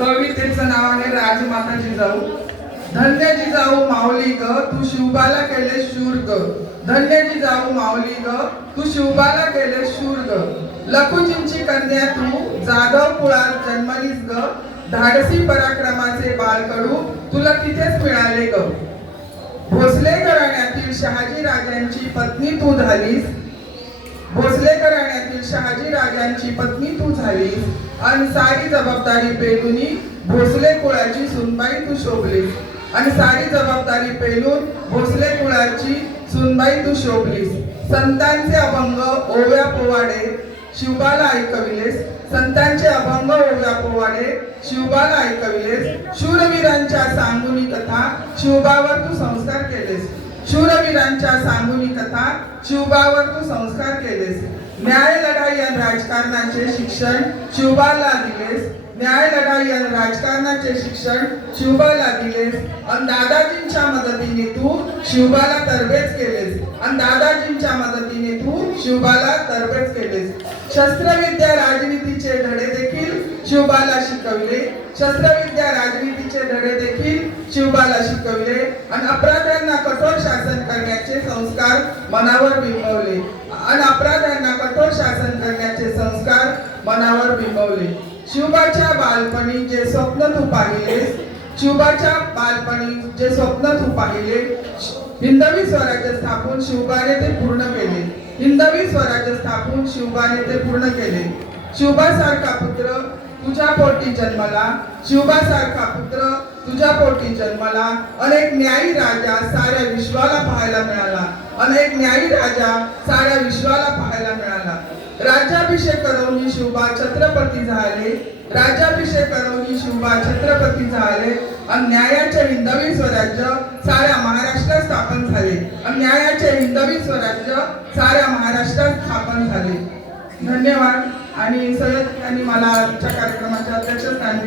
कवितेचं नाव आहे राजमाता जिजाऊ. धन्य जिजाऊ माऊली ग, तू शिवबाला केले शूर ग. धन्य जिजाऊ माऊली ग, तू शिवबाला केले शूर ग. लखुजींची कन्या तू जाधव कुळात जन्मलीस ग. धाडसी पराक्रमाचे बाळकडू तुला तिथेच मिळाले ग. भोसले घराण्यातील शहाजी राजांची पत्नी तू झालीस. भोसले घराण्यातील शहाजी राजांची पत्नी तू झालीस. आणि सारी जबाबदारी पेलूनी भोसले कुळाची सुनबाई तू शोभलीस. आणि सारी जबाबदारी पेलून भोसले कुळाची सुनबाई तू शोभलीस. संतांचे अभंग ओव्या पोवाडे शिवबाला ऐकविलेस. संतांचे अभंग ओव्या पोवाडे शिवबाला ऐकविलेस. शूरवीरांच्या सांगुनी कथा शिवबावर तू संस्कार केलेस. शूरवीरांच्या सांगुनी कथा शिवबावर तू संस्कार केलेस. न्याय लढाई आणि राजकारणाचे शिक्षण शिवबाला दिलेस. न्याय लढाई आणि राजकारणाचे शिक्षण शिवबाला दिलेस. आणि दादाजींच्या मदतीने तू शिवबाला तरबेज केलेस. आणि दादाजींच्या मदतीने तू शिवबाला तरबेज केलेस. शस्त्रविद्या राजनीतीचे धडे देखील शिवबाला शिकवले. शस्त्रविद्या राजनीतीचे धडे देखील शिवबाला शिकवले. आणि अपराध्यांना कठोर शासन करण्याचे संस्कार मनावर बिंबवले. आणि अपराध्यांना कठोर शासन करण्याचे संस्कार मनावर बिंबवले. शिवबाच्या बालपणी जे स्वप्न तू पाहिलेस. शिवबाच्या बालपणी जे स्वप्न तू पाहिले. हिंदवी स्वराज्य स्थापून शिवबाने ते पूर्ण केले. हिंदवी स्वराज्य स्थापून शिवबाने ते पूर्ण केले. शिवबासारखा पुत्र तुझ्या पोटी जन्मला. शिवबासारखा पुत्र तुझ्या पोटी जन्मला. अनेक न्यायी राजा साऱ्या विश्वाला पाहायला मिळाला. अनेक न्यायी राजा साऱ्या विश्वाला पाहायला मिळाला. राज्याभिषेक करून शिवबा छत्रपती झाले. राज्याभिषेक करून शिवबा छत्रपती झाले. आणि न्यायाचे हिंदवी स्वराज्य साऱ्या महाराष्ट्रात स्थापन झाले. आणि न्यायाचे हिंदवी स्वराज्य साऱ्या महाराष्ट्रात स्थापन झाले. धन्यवाद. आणि सय्यद यांनी मला आजच्या कार्यक्रमाच्या अध्यक्षस्थान